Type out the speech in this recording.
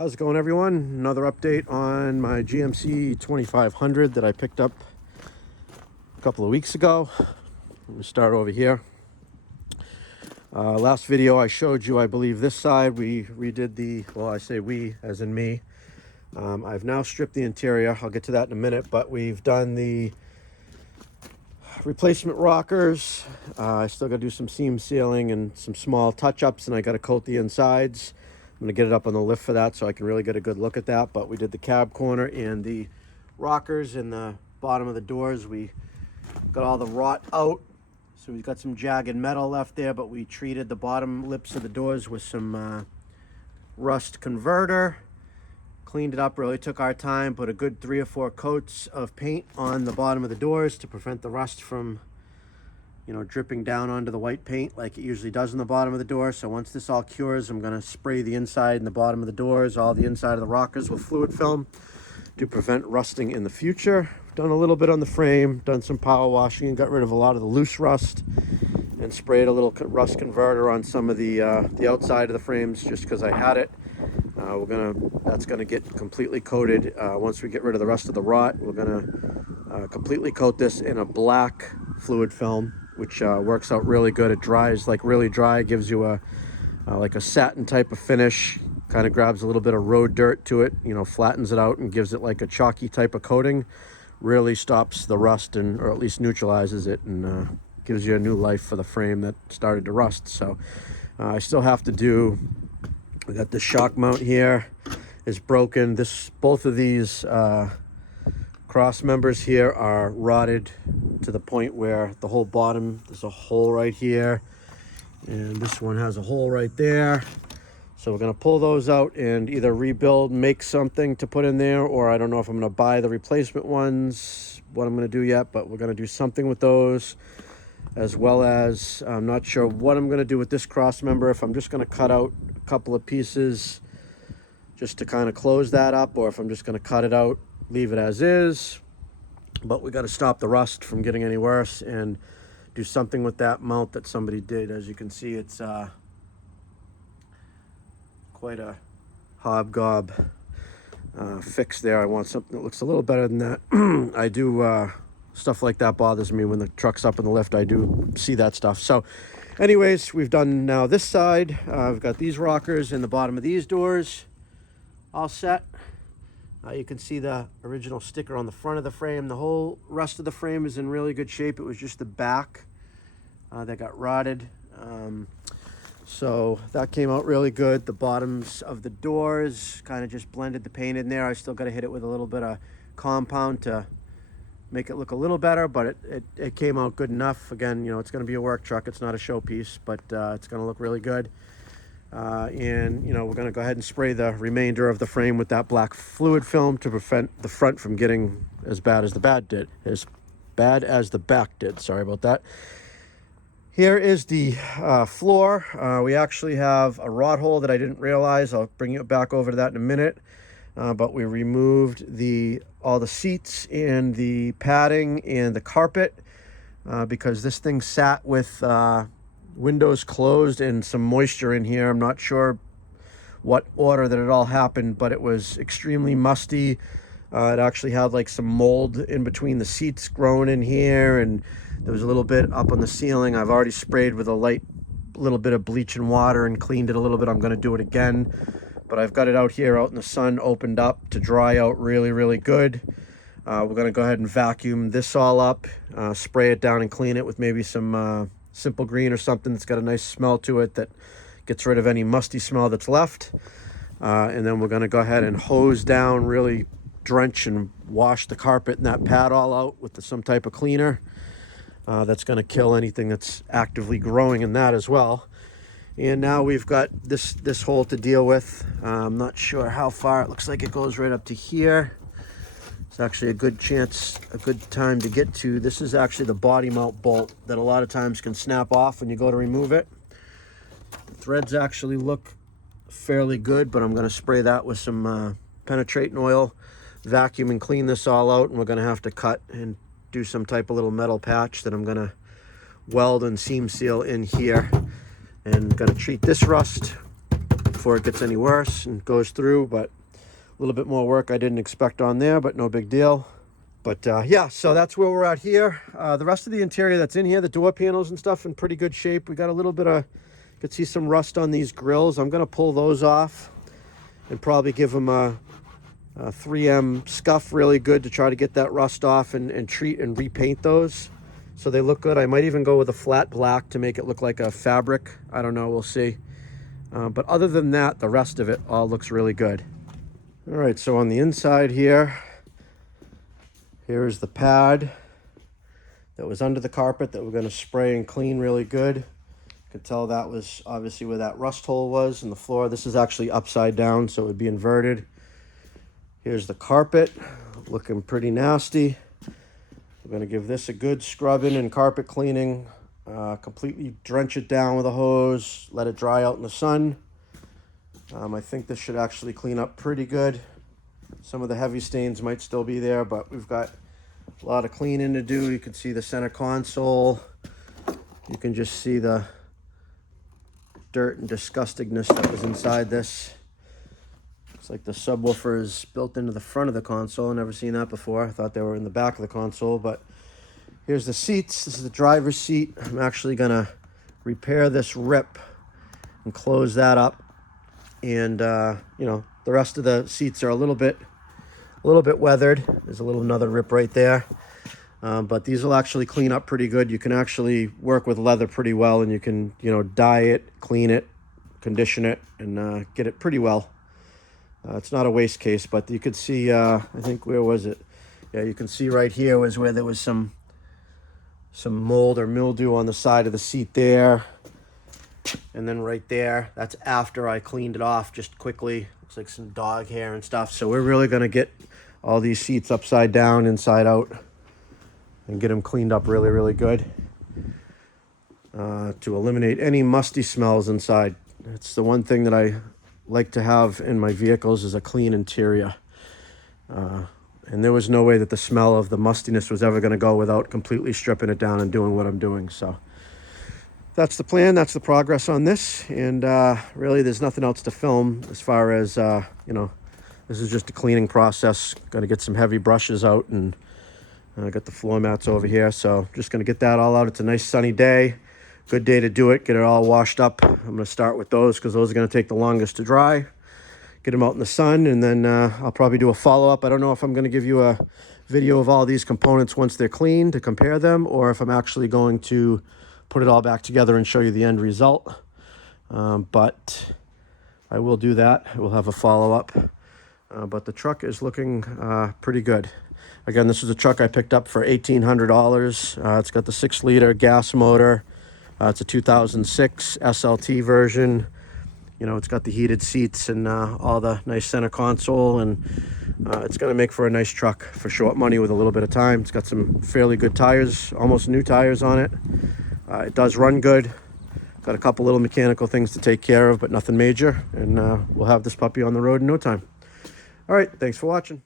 How's it going, everyone? Another update on my GMC 2500 that I picked up a couple of weeks ago. Let me start over here. Last video I showed you, I believe this side, we redid the, well, I say we as in me. I've now stripped the interior. I'll get to that in a minute, but we've done the replacement rockers. I still got to do some seam sealing and some small touch-ups, and I got to coat the insides. I'm going to get it up on the lift for that so I can really get a good look at that. But we did the cab corner and the rockers and the bottom of the doors. We got all the rot out. So we've got some jagged metal left there, but we treated the bottom lips of the doors with some rust converter. Cleaned it up, really took our time, put a good 3 or 4 coats of paint on the bottom of the doors to prevent the rust from, dripping down onto the white paint like it usually does on the bottom of the door. So once this all cures, I'm going to spray the inside and the bottom of the doors, all the inside of the rockers with fluid film to prevent rusting in the future. Done a little bit on the frame, done some power washing and got rid of a lot of the loose rust and sprayed a little rust converter on some of the outside of the frames just because I had it. That's gonna get completely coated once we get rid of the rest of the rot. We're gonna completely coat this in a black fluid film, which works out really good. It dries like really dry, gives you a like a satin type of finish. Kind of grabs a little bit of road dirt to it, flattens it out and gives it like a chalky type of coating. Really stops the rust or at least neutralizes it, and gives you a new life for the frame that started to rust. So I still have to do. We got this shock mount here is broken. Both of these cross members here are rotted to the point where the whole bottom, there's a hole right here, and this one has a hole right there. So we're gonna pull those out and either rebuild, make something to put in there, or I don't know if I'm gonna buy the replacement ones, what I'm gonna do yet, but we're gonna do something with those. As well as, I'm not sure what I'm gonna do with this cross member, if I'm just gonna cut out a couple of pieces just to kind of close that up, or if I'm just gonna cut it out, leave it as is. But we gotta stop the rust from getting any worse and do something with that mount that somebody did. As you can see, it's quite a hobgob fix there. I want something that looks a little better than that. I do, stuff like that bothers me when the truck's up in the lift. I do see that stuff. So anyways, we've done now this side. We've got these rockers in the bottom of these doors all set. You can see the original sticker on the front of the frame. The whole rest of the frame is in really good shape. It was just the back that got rotted. So that came out really good. The bottoms of the doors kind of just blended the paint in there. I still got to hit it with a little bit of compound to make it look a little better, but it came out good enough. Again, it's going to be a work truck. It's not a showpiece, but it's going to look really good. And we're going to go ahead and spray the remainder of the frame with that black fluid film to prevent the front from getting as bad as the back did. Sorry about that. Here is the floor. We actually have a rot hole that I didn't realize. I'll bring you back over to that in a minute. But we removed all the seats and the padding and the carpet because this thing sat with windows closed and some moisture in here. I'm not sure what order that it all happened, but it was extremely musty. It actually had like some mold in between the seats growing in here, and there was a little bit up on the ceiling. I've already sprayed with a little bit of bleach and water and cleaned it a little bit. I'm going to do it again. But I've got it out here out in the sun, opened up to dry out really, really good. We're going to go ahead and vacuum this all up, spray it down and clean it with maybe some Simple Green or something that's got a nice smell to it that gets rid of any musty smell that's left. And then we're going to go ahead and hose down, really drench and wash the carpet and that pad all out with some type of cleaner. That's going to kill anything that's actively growing in that as well. And now we've got this hole to deal with. I'm not sure how far. It looks like it goes right up to here. It's actually a good time to get to. This is actually the body mount bolt that a lot of times can snap off when you go to remove it. The threads actually look fairly good, but I'm going to spray that with some penetrating oil, vacuum and clean this all out, and we're going to have to cut and do some type of little metal patch that I'm going to weld and seam seal in here. And going to treat this rust before it gets any worse and goes through, but a little bit more work I didn't expect on there, but no big deal. But yeah, so that's where we're at here. The rest of the interior that's in here, the door panels and stuff, in pretty good shape. We got a little bit of, you could see some rust on these grills. I'm gonna pull those off and probably give them a 3M scuff really good to try to get that rust off and treat and repaint those so they look good. I might even go with a flat black to make it look like a fabric. I don't know, we'll see. But other than that, the rest of it all looks really good. All right, so on the inside here, here's the pad that was under the carpet that we're going to spray and clean really good. You can tell that was obviously where that rust hole was in the floor. This is actually upside down, so it would be inverted. Here's the carpet, looking pretty nasty. We're going to give this a good scrubbing and carpet cleaning. Completely drench it down with a hose, let it dry out in the sun. I think this should actually clean up pretty good. Some of the heavy stains might still be there, but we've got a lot of cleaning to do. You can see the center console. You can just see the dirt and disgustingness that was inside this. It's like the subwoofer is built into the front of the console. I've never seen that before. I thought they were in the back of the console, but here's the seats. This is the driver's seat. I'm actually gonna repair this rip and close that up. And you know, the rest of the seats are a little bit weathered. There's another rip right there. But these will actually clean up pretty good. You can actually work with leather pretty well, and you can, you know, dye it, clean it, condition it, and get it pretty well. It's not a waste case, but you could see, I think, where was it? Yeah, you can see right here was where there was some mold or mildew on the side of the seat there. And then right there, that's after I cleaned it off just quickly. Looks like some dog hair and stuff. So we're really going to get all these seats upside down, inside out, and get them cleaned up really, really good to eliminate any musty smells inside. It's the one thing that I like to have in my vehicles is a clean interior. And there was no way that the smell of the mustiness was ever going to go without completely stripping it down and doing what I'm doing. So that's the plan. That's the progress on this. And really, there's nothing else to film as far as, you know, this is just a cleaning process. Going to get some heavy brushes out, and I got the floor mats over here. So just going to get that all out. It's a nice sunny day. Good day to do it. Get it all washed up. I'm going to start with those because those are going to take the longest to dry. Get them out in the sun, and then I'll probably do a follow-up. I don't know if I'm going to give you a video of all these components once they're clean to compare them, or if I'm actually going to put it all back together and show you the end result. But I will do that. We'll have a follow-up. But the truck is looking pretty good. Again, this is a truck I picked up for $1,800. It's got the 6-liter gas motor. It's a 2006 SLT version. You know, it's got the heated seats and all the nice center console, and it's going to make for a nice truck for short money with a little bit of time. It's got some fairly good tires, almost new tires on it. It does run good. Got a couple little mechanical things to take care of, but nothing major, and we'll have this puppy on the road in no time. All right, thanks for watching.